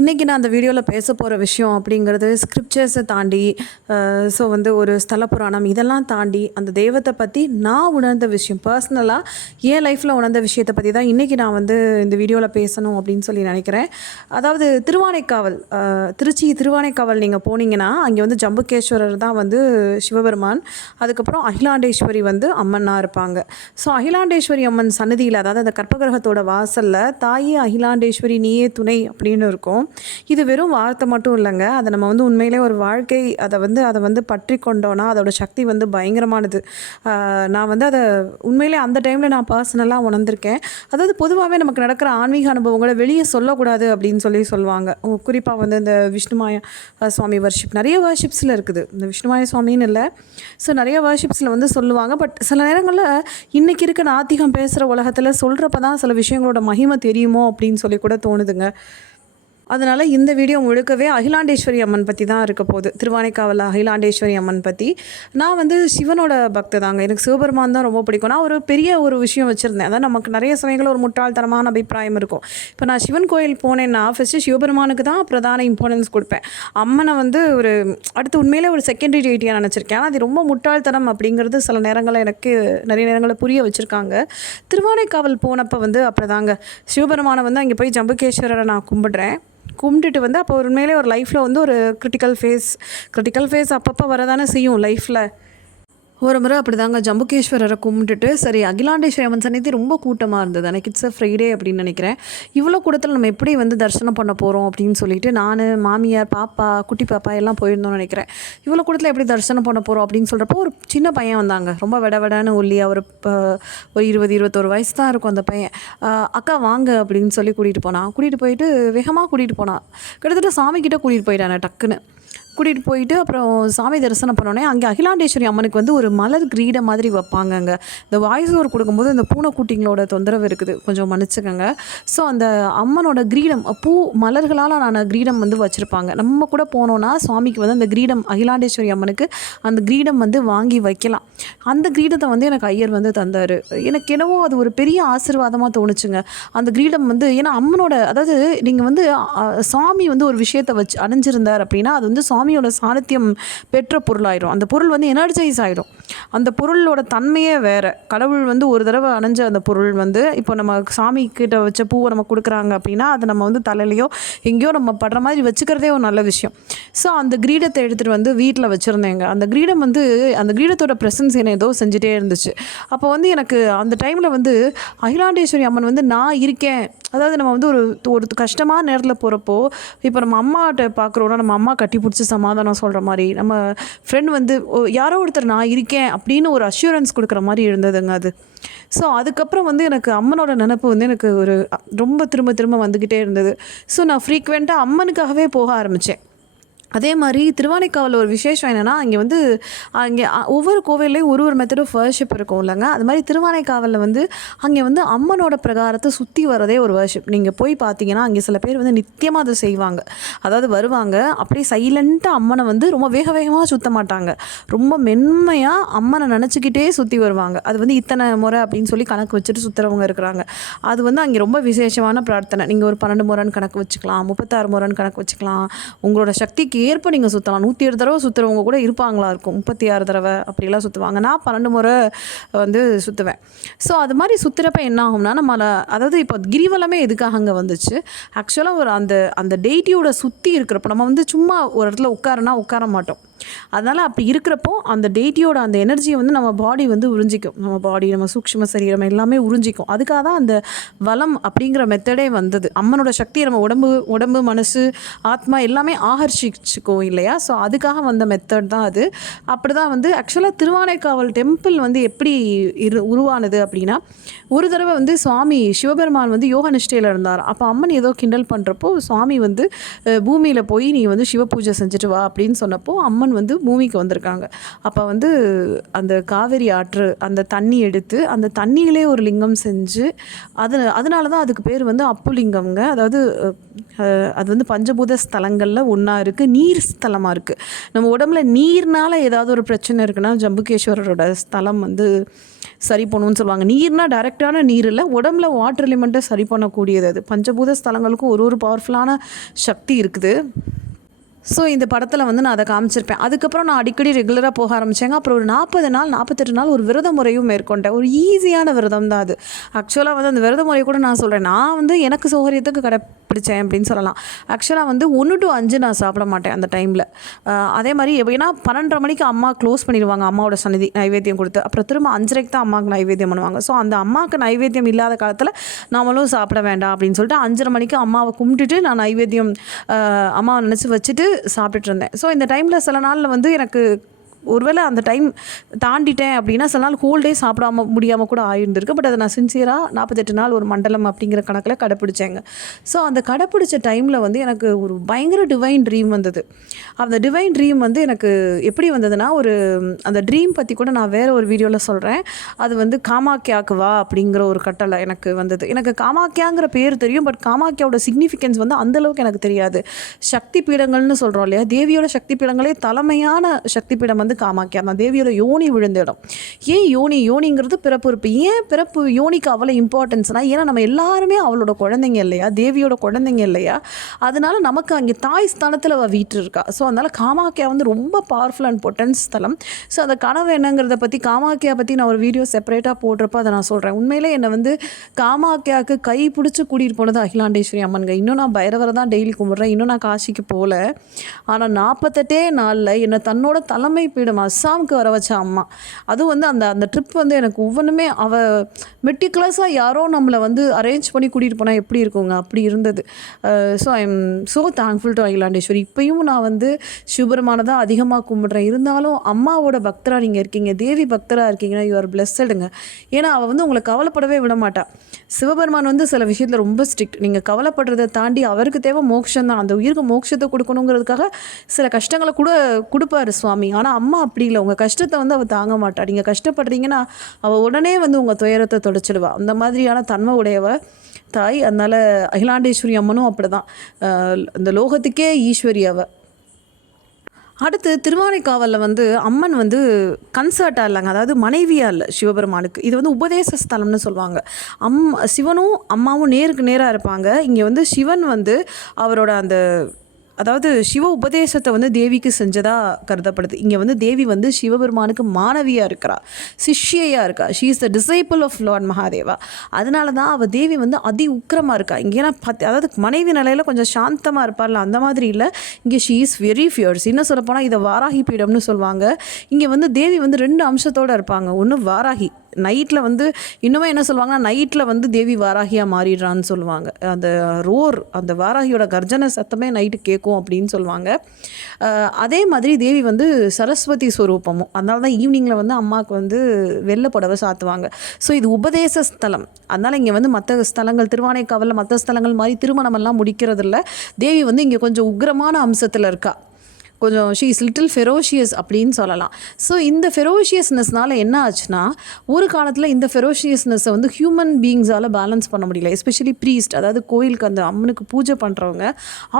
இன்றைக்கி நான் அந்த வீடியோவில் பேச போகிற விஷயம் அப்படிங்கிறது ஸ்கிரிப்சர்ஸை தாண்டி ஸோ வந்து ஒரு ஸ்தல புராணம் இதெல்லாம் தாண்டி அந்த தெய்வத்தை பற்றி நான் உணர்ந்த விஷயம் பர்சனலாக என் லைஃப்பில் உணர்ந்த விஷயத்தை பற்றி தான் இன்றைக்கி நான் வந்து இந்த வீடியோவில் பேசணும் அப்படின்னு சொல்லி நினைக்கிறேன். அதாவது திருவானைக்காவல், திருச்சி திருவானைக்காவல் நீங்கள் போனீங்கன்னா அங்கே வந்து ஜம்புகேஸ்வரர் தான் வந்து சிவபெருமான், அதுக்கப்புறம் அகிலாண்டேஸ்வரி வந்து அம்மனாக இருப்பாங்க. ஸோ அகிலாண்டேஸ்வரி அம்மன் சன்னதியில், அதாவது அந்த கற்பகிரகத்தோட வாசலில் தாயே அகிலாண்டேஸ்வரி நீயே துணை அப்படின்னு இருக்கும். இது வெறும் வார்த்தை மட்டும் இல்லைங்க, அதை நம்ம வந்து உண்மையிலே ஒரு வாழ்க்கை அதை வந்து பற்றி கொண்டோன்னா அதோட சக்தி வந்து பயங்கரமானது. நான் வந்து அதை உண்மையிலே அந்த டைமில் நான் பர்சனலாக உணர்ந்திருக்கேன். அதாவது பொதுவாகவே நமக்கு நடக்கிற ஆன்மீக அனுபவங்களை வெளியே சொல்லக்கூடாது அப்படின்னு சொல்லுவாங்க. குறிப்பாக வந்து இந்த விஷ்ணுமாய சுவாமி வர்ஷிப் நிறைய வர்ஷிப்ஸில் இருக்குது, இந்த விஷ்ணுமாய சுவாமின்னு இல்லை, ஸோ நிறைய வர்ஷிப்ஸில் வந்து சொல்லுவாங்க. பட் சில நேரங்களில் இன்றைக்கி இருக்க நாத்திகம் பேசுகிற உலகத்தில் சொல்கிறப்ப தான் சில விஷயங்களோட மகிமை தெரியுமோ அப்படின்னு சொல்லி கூட தோணுதுங்க. அதனால் இந்த வீடியோ முழுக்கவே அகிலாண்டேஸ்வரி அம்மன் பற்றி தான் இருக்க போகுது. திருவானைக்காவல் அகிலாண்டேஸ்வரி அம்மன் பற்றி. நான் வந்து சிவனோட பக்த தாங்க, எனக்கு சிவபெருமான் தான் ரொம்ப பிடிக்கும். நான் ஒரு பெரிய ஒரு விஷயம் வச்சுருந்தேன், அதான் நமக்கு நிறைய சமயங்களில் ஒரு முட்டாள்தனமான அபிப்பிராயம் இருக்கும். இப்போ நான் சிவன் கோயில் போனேன்னா ஃபஸ்ட்டு சிவபெருமானுக்கு தான் பிரதான இம்பார்ட்டன்ஸ் கொடுப்பேன். அம்மனை வந்து ஒரு அடுத்து உண்மையிலே ஒரு செகண்டரி டேட்டியாக நினச்சிருக்கேன். ஆனால் அது ரொம்ப முட்டாள்தனம் அப்படிங்கிறது சில நேரங்களில் எனக்கு நிறைய நேரங்களில் புரிய வச்சுருக்காங்க. திருவானைக்காவல் போனப்போ வந்து அப்படி தாங்க சிவபெருமானை வந்து அங்கே போய் ஜம்புகேஸ்வரரை நான் கும்பிட்டுட்டு வந்து அப்போ உண்மையிலே ஒரு லைஃப்பில் வந்து ஒரு கிரிட்டிக்கல் ஃபேஸ் அப்பப்போ வரதானே செய்யும் லைஃப்பில். ஒரு முறை அப்படி தாங்க ஜம்புகேஸ்வரரை கும்பிட்டுட்டு சரி அகிலாண்டேஸ்வரி அம்மன் சன்னதி ரொம்ப கூட்டமாக இருந்தது, எனக்கு இட்ஸ் ஃப்ரைடே அப்படின்னு நினைக்கிறேன். இவ்வளோ கூட்டத்தில் நம்ம எப்படி வந்து தரிசனம் பண்ண போகிறோம் அப்படின்னு சொல்லிட்டு நான், மாமியார், பாப்பா, குட்டி பாப்பா எல்லாம் போயிருந்தோம்னு நினைக்கிறேன். இவ்வளோ கூட்டத்தில் எப்படி தரிசனம் பண்ண போகிறோம் அப்படின்னு சொல்கிறப்போ ஒரு சின்ன பையன் வந்தாங்க, ரொம்ப விடன்னு ஒல்லியாக, ஒரு 20-21 வயசு தான் இருக்கும் அந்த பையன். அக்கா வாங்க அப்படின்னு சொல்லி கூட்டிகிட்டு போயிட்டு வேகமாக கூட்டிகிட்டு போனான். கிட்டத்தட்ட சாமிக்கிட்ட கூட்டிகிட்டு போயிட்டானே டக்குன்னு கூட்டிகிட்டு போயிட்டு அப்புறம் சாமி தரிசனம் பண்ணோன்னே அங்கே அகிலாண்டேஸ்வரி அம்மனுக்கு வந்து ஒரு மலர் கிரீடை மாதிரி வைப்பாங்க. அங்கே இந்த வாய்ஸ் ஓவர் கொடுக்கும்போது இந்த பூனைக்குட்டிங்களோட தொந்தரவு இருக்குது, கொஞ்சம் மன்னிச்சுக்கோங்க. ஸோ அந்த அம்மனோட கிரீடம் மலர்களால் ஆன கிரீடம் வந்து வச்சுருப்பாங்க. நம்ம கூட போனோன்னா சுவாமிக்கு வந்து அந்த கிரீடம், அகிலாண்டேஸ்வரி அம்மனுக்கு அந்த கிரீடம் வந்து வாங்கி வைக்கலாம். அந்த கிரீடத்தை வந்து எனக்கு ஐயர் வந்து தந்தார். எனக்கு என்னவோ அது ஒரு பெரிய ஆசீர்வாதமாக தோணுச்சுங்க. அந்த கிரீடம் வந்து ஏன்னா அம்மனோட, அதாவது நீங்கள் வந்து சாமி வந்து ஒரு விஷயத்தை வச்சு அணிஞ்சிருந்தார் அப்படின்னா அது வந்து சாமியோட சாநித்தியம் பெற்ற பொருளாயிடும். அந்த பொருள் வந்து எனர்ஜைஸ் ஆகிடும். அந்த பொருளோட தன்மையே வேறு. கடவுள் வந்து ஒரு தடவை அணிஞ்ச அந்த பொருள் வந்து இப்போ நம்ம சாமி கிட்ட வச்ச பூவை நம்ம கொடுக்குறாங்க அப்படின்னா அதை நம்ம வந்து தலையிலையோ எங்கேயோ நம்ம படுற மாதிரி வச்சுக்கிறதே ஒரு நல்ல விஷயம். ஸோ அந்த கிரீடத்தை எடுத்துகிட்டு வந்து வீட்டில் வச்சுருந்தேங்க. அந்த கிரீடம் வந்து அந்த கிரீடத்தோட ப்ரெசன்ஸ் என்ன ஏதோ செஞ்சுட்டே இருந்துச்சு. அப்போ வந்து எனக்கு அந்த டைமில் வந்து அகிலாண்டேஸ்வரி அம்மன் வந்து நான் இருக்கேன், அதாவது நம்ம வந்து ஒரு கஷ்டமான நேரத்தில் போகிறப்போ இப்போ நம்ம அம்மாட்ட பார்க்குறோன்னா நம்ம அம்மா கட்டி பிடிச்சி சமாதானம் சொல்கிற மாதிரி, நம்ம ஃப்ரெண்ட் வந்து யாரோ ஒருத்தர் நான் இருக்கேன் அப்படின்னு ஒரு அஷ்யூரன்ஸ் கொடுக்குற மாதிரி இருந்ததுங்க அது. ஸோ அதுக்கப்புறம் வந்து எனக்கு அம்மனோட நினப்பு வந்து எனக்கு ரொம்ப திரும்ப வந்துக்கிட்டே இருந்தது. ஸோ நான் ஃப்ரீக்வெண்ட்டாக அம்மனுக்காகவே போக ஆரம்பித்தேன். அதே மாதிரி திருவானைக்காவலில் ஒரு விசேஷம் என்னென்னா அங்கே ஒவ்வொரு கோவில்லையும் ஒரு மெத்தட் ஆஃப் வர்ஷிப் இருக்கும் இல்லைங்க. அது மாதிரி திருவானைக்காவலில் வந்து அங்கே வந்து அம்மனோட பிரகாரத்தை சுற்றி வரதே ஒரு வர்ஷிப். நீங்கள் போய் பார்த்தீங்கன்னா அங்கே சில பேர் வந்து நித்தியமாக அதை செய்வாங்க. அதாவது வருவாங்க அப்படியே சைலண்ட்டாக அம்மனை வந்து ரொம்ப வேகமாக சுற்ற மாட்டாங்க, ரொம்ப மென்மையாக அம்மனை நினச்சிக்கிட்டே சுற்றி வருவாங்க. அது வந்து இத்தனை முறை அப்படின்னு சொல்லி கணக்கு வச்சுட்டு சுற்றுறவங்க இருக்கிறாங்க. அது வந்து அங்கே ரொம்ப விசேஷமான பிரார்த்தனை. நீங்கள் ஒரு 12 முறைன்னு கணக்கு வச்சுக்கலாம், 36 முறைன்னு கணக்கு வச்சுக்கலாம், உங்களோட சக்திக்கு ஏற்ப நீங்கள் சுற்றலாம். 107 தடவை சுற்றுறவங்க கூட இருப்பாங்களா இருக்கும், 36 தடவை அப்படிலாம் சுற்றுவாங்க. நான் 12 முறை வந்து சுற்றுவேன். ஸோ அது மாதிரி சுற்றுறப்ப என்ன ஆகும்னா அதாவது இப்போ கிரிவலமே எதுக்காக அங்கே வந்துச்சு, ஆக்சுவலாக ஒரு அந்த டெய்ட்டியோட சுற்றி இருக்கிறப்போ நம்ம வந்து சும்மா ஒரு இடத்துல உட்கார மாட்டோம். அதனால் அப்படி இருக்கிறப்போ அந்த டெய்ட்டியோட அந்த எனர்ஜியை வந்து நம்ம பாடி வந்து உறிஞ்சிக்கும், நம்ம சூக்ஷ்ம சரீரம் எல்லாமே உறிஞ்சிக்கும். அதுக்காக தான் அந்த வலம் அப்படிங்கிற மெத்தடே வந்தது. அம்மனோட சக்தியை நம்ம உடம்பு மனசு ஆத்மா எல்லாமே ஆகர்ஷிச்சுக்கும் இல்லையா. ஸோ அதுக்காக வந்த மெத்தட் தான் அது. அப்படி தான் வந்து ஆக்சுவலாக திருவானைக்காவல் டெம்பிள் வந்து எப்படி உருவானது அப்படின்னா, ஒரு தடவை வந்து சுவாமி சிவபெருமான் வந்து யோக நிஷ்டையில் இருந்தார். அப்போ அம்மன் ஏதோ கிண்டல் பண்ணுறப்போ சுவாமி வந்து பூமியில் போய் நீ வந்து சிவ பூஜை செஞ்சுட்டு வா அப்படின்னு சொன்னப்போ அம்மன் வந்து பூமிக்கு வந்திருக்காங்க. அப்போ வந்து அந்த காவேரி ஆற்று அந்த தண்ணி எடுத்து அந்த தண்ணியிலே ஒரு லிங்கம் செஞ்சு அதனால தான் அதுக்கு பேர் வந்து அப்புலிங்கம்ங்க. அதாவது அது வந்து பஞ்சபூத ஸ்தலங்களில் ஒன்றா இருக்குது, நீர் ஸ்தலமாக இருக்குது. நம்ம உடம்புல நீர்னால் ஏதாவது ஒரு பிரச்சனை இருக்குன்னா ஜம்புகேஸ்வரரோட ஸ்தலம் வந்து சரி பண்ணணும்னு சொல்லுவாங்க. நீர்னால் டைரெக்டான நீர் இல்லை, உடம்புல வாட்டர் எலிமெண்ட்டை சரி பண்ணக்கூடியது. அது பஞ்சபூத ஸ்தலங்களுக்கும் ஒரு பவர்ஃபுல்லான சக்தி இருக்குது. ஸோ இந்த படத்தில் வந்து நான் அதை காமிச்சிருப்பேன். அதுக்கப்புறம் நான் அடிக்கடி ரெகுலராக போக ஆரம்பித்தேங்க. அப்புறம் ஒரு 40 நாள் 48 நாள் ஒரு விரத முறையும் மேற்கொண்டேன். ஒரு ஈஸியான விரதம் தான் அது. ஆக்சுவலாக வந்து அந்த விரத முறையை கூட நான் சொல்கிறேன், நான் வந்து எனக்கு சௌகரியத்துக்கு கடைப்பிடிச்சேன் அப்படின்னு சொல்லலாம். ஆக்சுவலாக வந்து 1 to 5 நான் சாப்பிட மாட்டேன் அந்த டைமில். அதே மாதிரி எப்படின்னா 12:30 மணிக்கு அம்மா க்ளோஸ் பண்ணிடுவாங்க அம்மாவோட சன்னிதி நைவேத்தியம் கொடுத்து. அப்புறம் திரும்ப 5:30க்கு தான் அம்மாவுக்கு நைவேத்தியம் பண்ணுவாங்க. ஸோ அந்த அம்மாவுக்கு நைவேத்தியம் இல்லாத காலத்தில் நாமளும் சாப்பிட வேண்டாம் அப்படின்னு சொல்லிட்டு 5:30 மணிக்கு அம்மாவை கும்பிட்டுட்டு நான் நைவேத்தியம் அம்மாவை நினச்சி வச்சுட்டு சாப்பிட்டுட்டு இருந்தேன். ஸோ இந்த டைமில் சில நாளில் வந்து எனக்கு ஒருவேளை அந்த டைம் தாண்டிட்டேன் அப்படின்னா சில நாள் ஹோல் டே சாப்பிடாம முடியாமல் கூட ஆயிருந்திருக்கு. பட் அதை நான் சின்சியராக 48 நாள் ஒரு மண்டலம் அப்படிங்கிற கணக்கில் கடைப்பிடிச்சேங்க. ஸோ அந்த கடைப்பிடிச்ச டைமில் வந்து எனக்கு ஒரு பயங்கர டிவைன் ட்ரீம் வந்தது. அந்த டிவைன் ட்ரீம் வந்து எனக்கு எப்படி வந்ததுன்னா, அந்த ட்ரீம் பற்றி கூட நான் வேறு ஒரு வீடியோவில் சொல்கிறேன். அது வந்து காமாக்கியாவுக்கு வா அப்படிங்கிற ஒரு கட்டளை எனக்கு வந்தது. எனக்கு காமாக்கியாங்கிற பேர் தெரியும், பட் காமாக்கியாவோட சிக்னிஃபிகன்ஸ் வந்து அந்தளவுக்கு எனக்கு தெரியாது. சக்தி பீடங்கள்னு சொல்கிறோம் இல்லையா, தேவியோட சக்தி பீடங்களே தலைமையான சக்தி பீடம் வந்து காமாக்கியா தான். தேவியோட யோனி விழுந்த இடம். ஏன் யோனிங்கிறது பிறப்பு இருப்பு. ஏன் பிறப்பு யோனிக்கு அவ்வளோ இம்பார்ட்டன்ஸ்னா, ஏன்னா நம்ம எல்லாருமே அவளோட குழந்தைங்க இல்லையா, தேவியோட குழந்தைங்க இல்லையா, அதனால நமக்கு அங்கே தாய் ஸ்தானத்தில் அவள் வீட்டு இருக்கா. ஸோ அதனால் காமாக்கியா வந்து ரொம்ப பவர்ஃபுல் அண்ட் பொட்டன்ஸ் ஸ்தலம். ஸோ அந்த கனவு என்னங்கிறத பற்றி காமாக்கியா பற்றி நான் ஒரு வீடியோ செப்பரேட்டாக போடுறப்ப அதை நான் சொல்கிறேன். உண்மையிலே என்னை வந்து காமாக்கியாவுக்கு கை பிடிச்சி கூட்டிகிட்டு போனது அகிலாண்டேஸ்வரி அம்மன்க. இன்னும் நான் பைரவரை தான் டெய்லி கும்பிட்றேன், இன்னும் நான் காசிக்கு போகல. ஆனால் 48 நாளில் என்னை தன்னோட தலைமை அஸ்ஸாமுக்கு வர வச்ச அம்மா. அதுவும் வந்து அந்த ட்ரிப் வந்து எனக்கு ஒவ்வொன்றுமே அவள் மெட்டிகுலஸாக யாரோ நம்மளை வந்து அரேஞ்ச் பண்ணி கூட்டிகிட்டு போனால் எப்படி இருக்குங்க, அப்படி இருந்தது. So I am so thankful to Akilandeswari. இப்போயும் நான் வந்து சிவபெருமானை தான் அதிகமாக கும்பிட்றேன். இருந்தாலும் அம்மாவோட பக்தராக நீங்கள் இருக்கீங்க, தேவி பக்தராக இருக்கீங்கன்னா யூ ஆர் பிளெஸ்டுங்க. ஏன்னா அவள் வந்து உங்களை கவலைப்படவே விட மாட்டாள். சிவபெருமான் வந்து சில விஷயத்தில் ரொம்ப ஸ்ட்ரிக்ட். நீங்கள் கவலைப்படுறதை தாண்டி அவருக்கு தேவை மோட்சம் தான். அந்த உயிருக்கு மோட்சத்தை கொடுக்கணுங்கிறதுக்காக சில கஷ்டங்களை கூட கொடுப்பாரு சுவாமி. ஆனால் அம்மா அப்படி இல்லை. உங்கள் கஷ்டத்தை வந்து அவள் தாங்க மாட்டாள். நீங்கள் கஷ்டப்படுறீங்கன்னா அவள் உடனே வந்து உங்கள் துயரத்தை தொடச்சிடுவா. அந்த மாதிரியான தன்மை உடையவ தாய். அதனால் அகிலாண்டேஸ்வரி அம்மனும் அப்படி தான், இந்த லோகத்துக்கே ஈஸ்வரி அவள். அடுத்து திருவானைக்காவலில் வந்து அம்மன் வந்து கன்சர்ட்டாக இல்லைங்க, அதாவது மனைவியாக இல்லை சிவபெருமானுக்கு. இது வந்து உபதேச ஸ்தலம்னு சொல்லுவாங்க. சிவனும் அம்மாவும் நேருக்கு நேராக இருப்பாங்க. இங்கே வந்து சிவன் வந்து அவரோட அதாவது சிவ உபதேசத்தை வந்து தேவிக்கு செஞ்சதாக கருதப்படுது. இங்கே வந்து தேவி வந்து சிவபெருமானுக்கு மாணவியாக இருக்கிறா, சிஷ்யையாக இருக்கா. She is the disciple of lord Mahadeva. அதனால தான் அவள் தேவி வந்து அதி உக்கிரமாக இருக்கா. இங்கே ஏன்னா அதாவது மனைவி நிலையில் கொஞ்சம் சாந்தமாக இருப்பார்ல, அந்த மாதிரி இல்லை. இங்கே ஷீ இஸ் வெரி ஃபியர்ஸ். இன்னும் சொல்லப்போனால் இதை வாராகி பீடம்னு சொல்லுவாங்க. இங்கே வந்து தேவி வந்து 2 அம்சத்தோடு இருப்பாங்க. ஒன்று வாராகி, நைட்டில் வந்து இன்னுமே என்ன சொல்லுவாங்கன்னா, நைட்டில் வந்து தேவி வாராகியாக மாறிடுறான்னு சொல்லுவாங்க. அந்த அந்த வாராகியோட கர்ஜனை சத்தமே நைட்டு கேட்கும் அப்படின்னு சொல்லுவாங்க. அதே மாதிரி தேவி வந்து சரஸ்வதி ஸ்வரூபமும். அதனால தான் ஈவினிங்கில் வந்து அம்மாவுக்கு வந்து வெள்ளை புடவை சாத்துவாங்க. ஸோ இது உபதேச ஸ்தலம். அதனால் இங்கே வந்து மற்ற ஸ்தலங்கள் திருவானைக்காவலில் மற்ற ஸ்தலங்கள் மாதிரி திருமணமெல்லாம் முடிக்கிறதில்ல. தேவி வந்து இங்கே கொஞ்சம் உக்ரமான அம்சத்தில் இருக்கா. கொஞ்சம் ஷீ இஸ் லிட்டில் ஃபெரோஷியஸ் அப்படின்னு சொல்லலாம். ஸோ இந்த ஃபெரோஷியஸ்னஸ்னால் என்ன ஆச்சுன்னா, ஒரு காலத்தில் இந்த ஃபெரோஷியஸ்னஸை வந்து ஹியூமன் பீயிங்ஸால் பேலன்ஸ் பண்ண முடியல. எஸ்பெஷலி ப்ரீஸ்ட், அதாவது கோயிலுக்கு அந்த அம்மனுக்கு பூஜை பண்ணுறவங்க,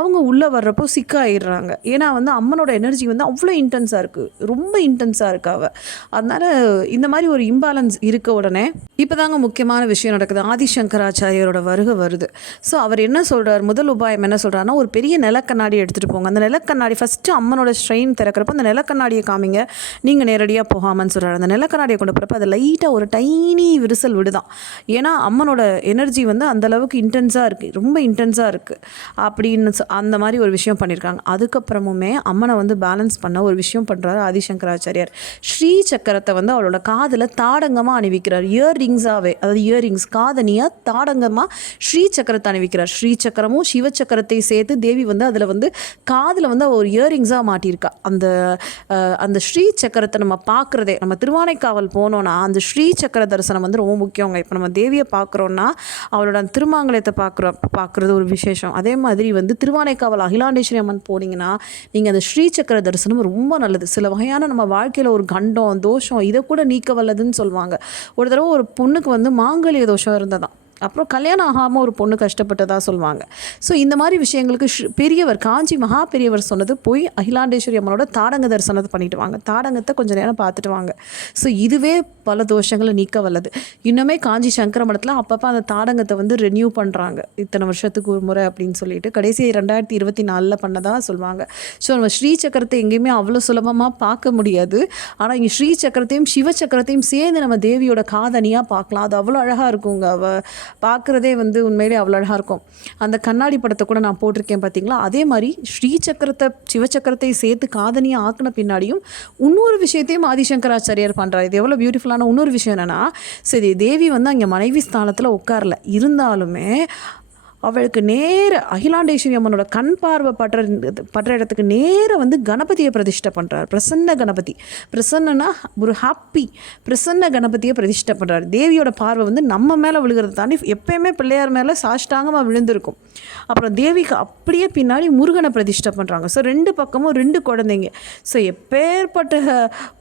அவங்க உள்ளே வர்றப்போ சிக்காயிடுறாங்க. ஏன்னா வந்து அம்மனோட எனர்ஜி வந்து அவ்வளோ இன்டென்ஸாக இருக்குது, ரொம்ப இன்டென்ஸாக இருக்கா அவள். அதனால் இந்த மாதிரி ஒரு இம்பேலன்ஸ் இருக்க உடனே இப்போ தாங்க முக்கியமான விஷயம் நடக்குது. ஆதிசங்கராச்சாரியரோட வருகை வருது. ஸோ அவர் என்ன சொல்கிறார், முதல் உபாயம் என்ன சொல்கிறாருன்னா, ஒரு பெரிய நிலக்கண்ணாடி எடுத்துகிட்டு போங்க. அந்த நிலக்கண்ணாடி ஃபஸ்ட்டு அம்மனோட ஸ்ட்ரெயின் திறக்கிறப்ப அந்த நிலக்கண்ணாடியை காமிங்க, நீங்கள் நேரடியாக போகாமன்னு சொல்கிறார். அந்த நிலக்கண்ணாடியை கொண்டு போகிறப்ப அது லைட்டாக ஒரு டைனி விரிசல் விடுதான். ஏன்னா அம்மனோட எனர்ஜி வந்து அந்தளவுக்கு இன்டென்ஸாக இருக்குது, ரொம்ப இன்டென்ஸாக இருக்குது அப்படின்னு அந்த மாதிரி ஒரு விஷயம் பண்ணியிருக்காங்க. அதுக்கப்புறமுமே அம்மனை வந்து பேலன்ஸ் பண்ண ஒரு விஷயம் பண்ணுறாரு ஆதிசங்கராச்சாரியார். ஸ்ரீ சக்கரத்தை வந்து அவளோட காதில் தாடங்கமாக அணிவிக்கிறார். இயர்ரிங்ஸாகவே, அதாவது இயர்ரிங்ஸ் காதனியாக தாடங்கமாக ஸ்ரீ சக்கரத்தை அணிவிக்கிறார். ஸ்ரீ சக்கரமும் சிவச்சக்கரத்தை சேர்த்து தேவி வந்து அதில் வந்து காதில் வந்து ஒரு இயர்ரிங்ஸாக என்ட்ரன்ஸாக மாட்டியிருக்கா. அந்த ஸ்ரீ சக்கரத்தை நம்ம பார்க்குறதே, நம்ம திருவானைக்காவல் போனோன்னா அந்த ஸ்ரீ சக்கர தரிசனம் வந்து ரொம்ப முக்கியங்க. இப்போ நம்ம தேவியை பார்க்குறோன்னா அவளோட திருமாங்கலத்தை பார்க்குறது ஒரு விசேஷம். அதே மாதிரி வந்து திருவானைக்காவல் அகிலாண்டேஸ்வரி அம்மன் போனீங்கன்னா நீங்கள் அந்த ஸ்ரீ சக்கர தரிசனம் ரொம்ப நல்லது. சில வகையான நம்ம வாழ்க்கையில் ஒரு கண்டம் தோஷம் இதை கூட நீக்க வல்லதுன்னு சொல்லுவாங்க. ஒரு தடவை ஒரு பொண்ணுக்கு வந்து மாங்கல்ய தோஷம் இருந்ததான், அப்புறம் கல்யாணம் ஆகாமல் ஒரு பொண்ணு கஷ்டப்பட்டதாக சொல்லுவாங்க. ஸோ இந்த மாதிரி விஷயங்களுக்கு பெரியவர் காஞ்சி மகா பெரியவர் சொன்னது, போய் அகிலாண்டேஸ்வரி அம்மனோட தாடங்க தரிசனத்தை பண்ணிட்டு வாங்க, தாடங்கத்தை கொஞ்சம் நேரம் பார்த்துட்டு வாங்க. ஸோ இதுவே பல தோஷங்களை நீக்க வல்லது. இன்னுமே காஞ்சி சங்கர மடத்தில் அப்பப்போ அந்த தாடங்கத்தை வந்து ரெனியூ பண்ணுறாங்க, இத்தனை வருஷத்துக்கு ஒரு முறை அப்படின்னு சொல்லிட்டு. கடைசி 2024 பண்ணதாக சொல்லுவாங்க. ஸோ நம்ம ஸ்ரீ சக்கரத்தை எங்கேயுமே அவ்வளோ சுலபமாக பார்க்க முடியாது. ஆனால் இங்கே ஸ்ரீ சக்கரத்தையும் சிவ சக்கரத்தையும் சேர்ந்து நம்ம தேவியோட காதணியாக பார்க்கலாம். அது அவ்வளோ அழகாக இருக்குங்க. பார்க்குறதே வந்து உண்மையிலே அவ்வளோ அழகாக இருக்கும். அந்த கண்ணாடி படத்தை கூட நான் போட்டிருக்கேன் பார்த்தீங்களா. அதே மாதிரி ஸ்ரீ சக்கரத்தை சிவச்சக்கரத்தை சேர்த்து காதணியாக ஆக்கின பின்னாடியும் இன்னொரு விஷயத்தையும் ஆதிசங்கராச்சாரியார் பண்ணுறாரு. இது எவ்வளோ பியூட்டிஃபுல்லான இன்னொரு விஷயம் என்னென்னா, சரி தேவி வந்து அங்கே மனைவி ஸ்தானத்தில் உட்காரல, இருந்தாலுமே அவளுக்கு நேர அகிலாண்டேஸ்வரி அம்மனோட கண் பார்வை படுற இடத்துக்கு நேர வந்து கணபதியை பிரதிஷ்டை பண்ணுறார். பிரசன்ன கணபதி, பிரசன்னா ஒரு ஹாப்பி பிரசன்ன கணபதியை பிரதிஷ்டை பண்ணுறார். தேவியோட பார்வை வந்து நம்ம மேலே விழுகிறத தாண்டி எப்பயுமே பிள்ளையார் மேலே சாஷ்டாங்கமாக விழுந்திருக்கும். அப்புறம் தேவிக்கு அப்படியே பின்னாடி முருகனை பிரதிஷ்டை பண்ணுறாங்க. ஸோ 2 பக்கமும் 2 குழந்தைங்க. ஸோ எப்பேற்பட்ட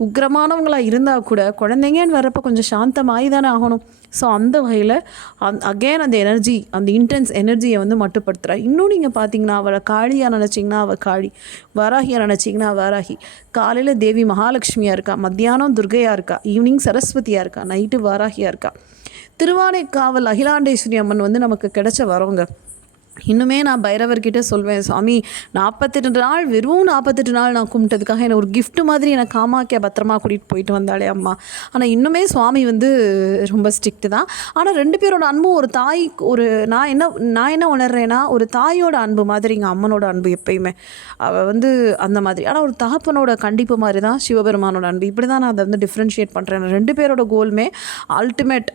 உக்கிரமானவங்களாக இருந்தால் கூட குழந்தைங்கன்னு வரப்போ கொஞ்சம் சாந்தமாகி தானே ஆகணும். ஸோ அந்த வகையில் அகெயின் அந்த எனர்ஜி, அந்த இன்டென்ஸ் எனர்ஜியை வந்து மட்டுப்படுத்துகிறா. இன்னும் நீங்கள் பார்த்தீங்கன்னா அவளை காளியாக நினச்சிங்கன்னா அவள் காளி, வராகியாக நினச்சிங்கன்னா வராகி. காலையில் தேவி மகாலட்சுமியாக இருக்கா, மத்தியானம் துர்கையாக இருக்கா, ஈவினிங் சரஸ்வதியாக இருக்கா, நைட்டு வாராகியாக இருக்கா. திருவானைக்காவல் அகிலாண்டேஸ்வரி அம்மன் வந்து நமக்கு கிடைச்ச வரவங்க. இன்னுமே நான் பைரவர்கிட்ட சொல்வேன், சாமி 48 நாள் வெறும் 48 நாள் நான் கும்பிட்டதுக்காக என்னை ஒரு கிஃப்ட் மாதிரி என்னை காமாக்கியா பத்திரமா கூட்டிகிட்டு போயிட்டு வந்தாலே அம்மா. ஆனால் இன்னுமே சுவாமி வந்து ரொம்ப ஸ்ட்ரிக்ட்டு தான். ஆனால் 2 பேரோட அன்பும் ஒரு தாய், ஒரு நான் என்ன உணர்றேன்னா, ஒரு தாயோட அன்பு மாதிரி இங்கே அம்மனோட அன்பு எப்பயுமே அவள் வந்து அந்த மாதிரி. ஆனால் ஒரு தகப்பனோட கண்டிப்பு மாதிரி தான் சிவபெருமானோட அன்பு. இப்படி தான் நான் அதை வந்து டிஃப்ரென்ஷியேட் பண்ணுறேன். 2 பேரோட கோலுமே அல்டிமேட்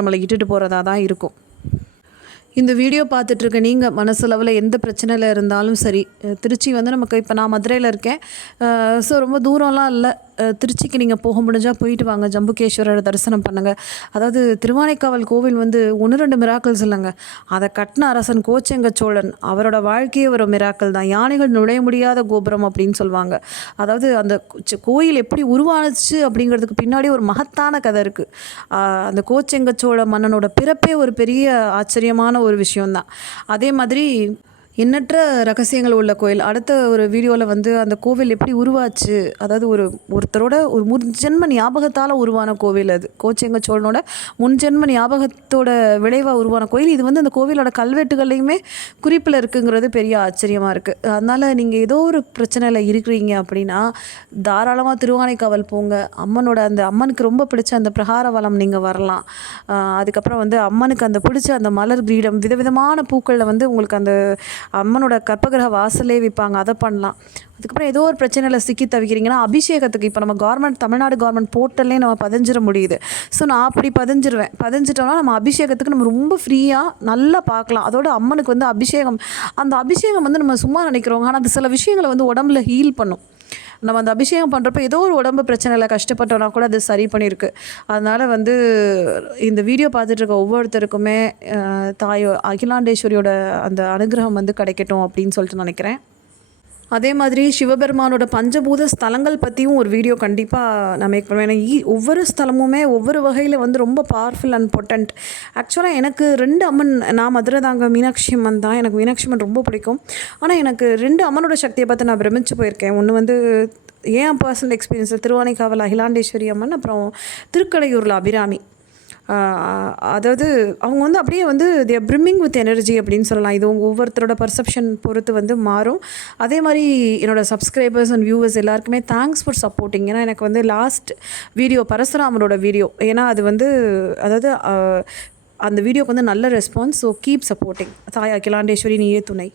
நம்மளை இட்டுட்டு போகிறதா தான் இருக்கும். இந்த வீடியோ பார்த்துட்ருக்க நீங்கள் மனசளவில் எந்த பிரச்சனையில் இருந்தாலும் சரி, திருச்சி வந்து நமக்கு இப்போ நான் மதுரையில் இருக்கேன். ஸோ ரொம்ப தூரம்லாம் இல்லை. திருச்சிக்கு நீங்கள் போக முடிஞ்சால் போயிட்டு வாங்க, ஜம்புகேஸ்வரரை தரிசனம் பண்ணுங்கள். அதாவது திருவானைக்காவல் கோவில் வந்து 1-2 மிராக்கிள்ஸ் இல்லைங்க. அதை கட்டின அரசன் கோச்செங்க சோழன், அவரோட வாழ்க்கையே ஒரு மிராக்கிள் தான். யானைகள் நுழைய முடியாத கோபுரம் அப்படின்னு சொல்லுவாங்க. அதாவது அந்த கோயில் எப்படி உருவானுச்சு அப்படிங்கிறதுக்கு பின்னாடி ஒரு மகத்தான கதை இருக்குது. அந்த கோச்செங்க சோழ மன்னனோட பிறப்பே ஒரு பெரிய ஆச்சரியமான ஒரு விஷயம்தான். அதே மாதிரி எண்ணற்ற ரகசியங்கள் உள்ள கோயில். அடுத்த ஒரு வீடியோவில் வந்து அந்த கோவில் எப்படி உருவாச்சு, அதாவது ஒருத்தரோட ஒரு முன்ஜென்ம ஞாபகத்தால் உருவான கோவில் அது. கோச்செங்க சோழனோட முன்ஜென்ம ஞாபகத்தோட விளைவாக உருவான கோயில். இது வந்து அந்த கோவிலோட கல்வெட்டுகள்லையுமே குறிப்பில் இருக்குங்கிறது பெரிய ஆச்சரியமாக இருக்குது. அதனால் நீங்கள் ஏதோ ஒரு பிரச்சனையில் இருக்கிறீங்க அப்படின்னா தாராளமாக திருவானைக்காவல் போங்க. அந்த அம்மனுக்கு ரொம்ப பிடிச்ச அந்த பிரகார வளம் நீங்கள் வரலாம். அதுக்கப்புறம் வந்து அம்மனுக்கு அந்த பிடிச்ச அந்த மலர் கிரீடம், விதவிதமான பூக்களில் வந்து உங்களுக்கு அந்த அம்மனோட கற்பகிரக வாசலே விற்பாங்க, அதை பண்ணலாம். அதுக்கப்புறம் ஏதோ ஒரு பிரச்சனையில் சிக்கி தவிக்கிறீங்கன்னா அபிஷேகத்துக்கு இப்போ நம்ம தமிழ்நாடு கவர்மெண்ட் போர்ட்டல்லே நம்ம பதிஞ்சிட முடியுது. ஸோ நான் அப்படி பதிஞ்சிட்டோம்னா நம்ம அபிஷேகத்துக்கு நம்ம ரொம்ப ஃப்ரீயாக நல்லா பார்க்கலாம். அதோட அம்மனுக்கு வந்து அந்த அபிஷேகம் வந்து நம்ம சும்மா நினைக்கிறோங்க, ஆனால் அது சில விஷயங்களை வந்து உடம்புல ஹீல் பண்ணும். நம்ம அந்த அபிஷேகம் பண்ணுறப்ப ஏதோ ஒரு உடம்பு பிரச்சனையில் கஷ்டப்பட்டோன்னா கூட அது சரி பண்ணியிருக்கு. அதனால் வந்து இந்த வீடியோ பார்த்துட்ருக்க ஒவ்வொருத்தருக்குமே அகிலாண்டேஸ்வரியோட அந்த அனுகிரகம் வந்து கிடைக்கட்டும் அப்படின்னு சொல்லிட்டு நினைக்கிறேன். அதே மாதிரி சிவபெருமானோட பஞ்சபூத ஸ்தலங்கள் பற்றியும் ஒரு வீடியோ கண்டிப்பாக நான் மேக் பண்ணுவேன். ஏன்னா ஒவ்வொரு ஸ்தலமுமே ஒவ்வொரு வகையில் வந்து ரொம்ப பவர்ஃபுல் அண்ட் பொட்டன்ட். ஆக்சுவலாக எனக்கு 2 அம்மன், நான் மதுரை தாங்க, மீனாட்சி அம்மன் தான். எனக்கு மீனாட்சி அம்மன் ரொம்ப பிடிக்கும். ஆனால் எனக்கு 2 அம்மனோட சக்தியை பார்த்து நான் பிரமிச்சு போயிருக்கேன். ஒன்று வந்து ஏன் பர்சனல் எக்ஸ்பீரியன்ஸில் திருவானைக்காவல் அகிலாண்டேஸ்வரி அம்மன், அப்புறம் திருக்கடையூரில் அபிராமி. அதாவது அவங்க வந்து அப்படியே வந்து they are brimming with energy அப்படின்னு சொல்லலாம். இது ஒவ்வொருத்தரோட பர்செப்ஷன் பொறுத்து வந்து மாறும். அதே மாதிரி என்னோடய சப்ஸ்கிரைபர்ஸ் அண்ட் வியூவர்ஸ் எல்லாருக்குமே தேங்க்ஸ் ஃபார் சப்போர்ட்டிங். ஏன்னா எனக்கு வந்து லாஸ்ட் வீடியோ பரசுராமரோட வீடியோ, ஏன்னா அது வந்து அதாவது அந்த வீடியோக்கு வந்து நல்ல ரெஸ்பான்ஸ். So keep supporting. தாய் அகிலாண்டேஸ்வரி நீயே துணை.